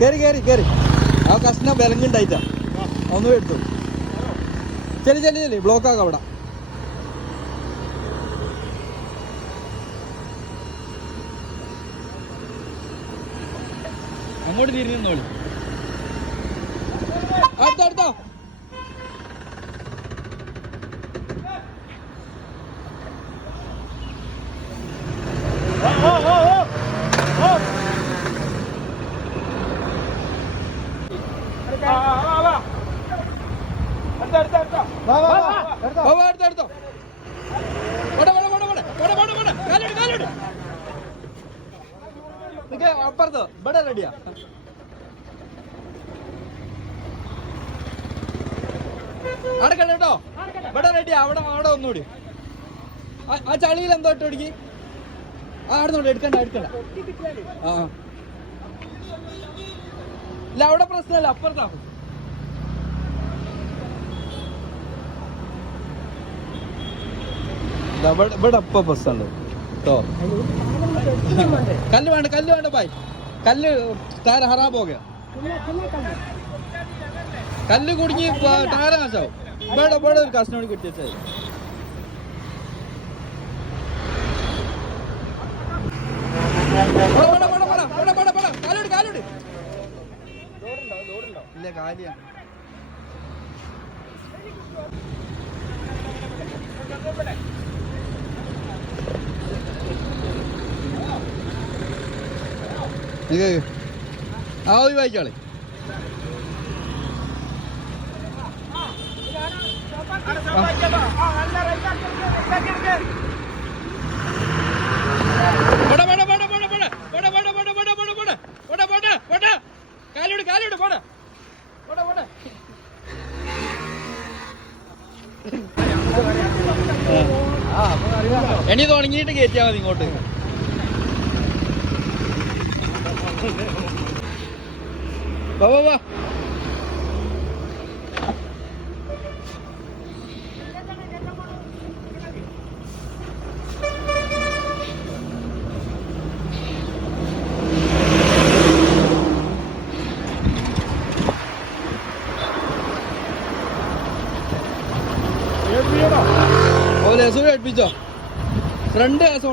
കേറി കേറി കേറി. ആ കഷ്ണ വിലങ്ങുണ്ടായിട്ടാ. ഒന്ന് എടുത്തു. ചെല്ലി ചെല്ലി ചെല്ലി. ബ്ലോക്ക് ആക്കാം അവിടെ. അങ്ങോട്ട് തിരിഞ്ഞു അടുത്തോ അടുത്തോ വാ, വാ, വാ. വാ, വാ, അടുത്തോ, അടുത്തോ. പോടെ, പോടെ, പോടെ, പോടെ. പോടെ, പോടെ, പോടെ. കാലിട്, കാലിട്. നിക്ക് അപ്പുറത്ത് ഇവിടെ റെഡിയാ. അടക്കണ്ട കേട്ടോ. ഇവിടെ റെഡിയാ. അവിടെ അവിടെ ഒന്നുകൂടി. ആ- ആ ചളിയിൽ എന്തോ ഇട്ട് ഒടുക്കി. ആ അടുത്തോട്ട് എടുക്കണ്ട എടുക്കണ്ട. ആ. ഇല്ല അവിടെ പ്രശ്നമല്ല അപ്പുറത്താണ് ഇവിടെ അപ്പ ബസ്സുണ്ട് കേട്ടോ. കല്ല് വേണ്ട കല്ല് വേണ്ട ബായ് കല്ല് ടയർ ഹറാബ് പോകെ കല്ല് കുടുങ്ങി ടയർ നാശാവും. ഇവിടെ ഇവിടെ ഒരു കസ്റ്റമർ കിട്ടിയത് ഇല്ല കാലിയാ നിക്ക് ആ ഒഴിവാക്കിയാളെ പോടാ, എണി തുടങ്ങിയിട്ട് കയറ്റിയാ മതി ഇങ്ങോട്ട്. വാ വാ വാ. ഓ ലസു അടുപ്പിച്ചോ ഫ്രണ്ട് ഗ്യാസ്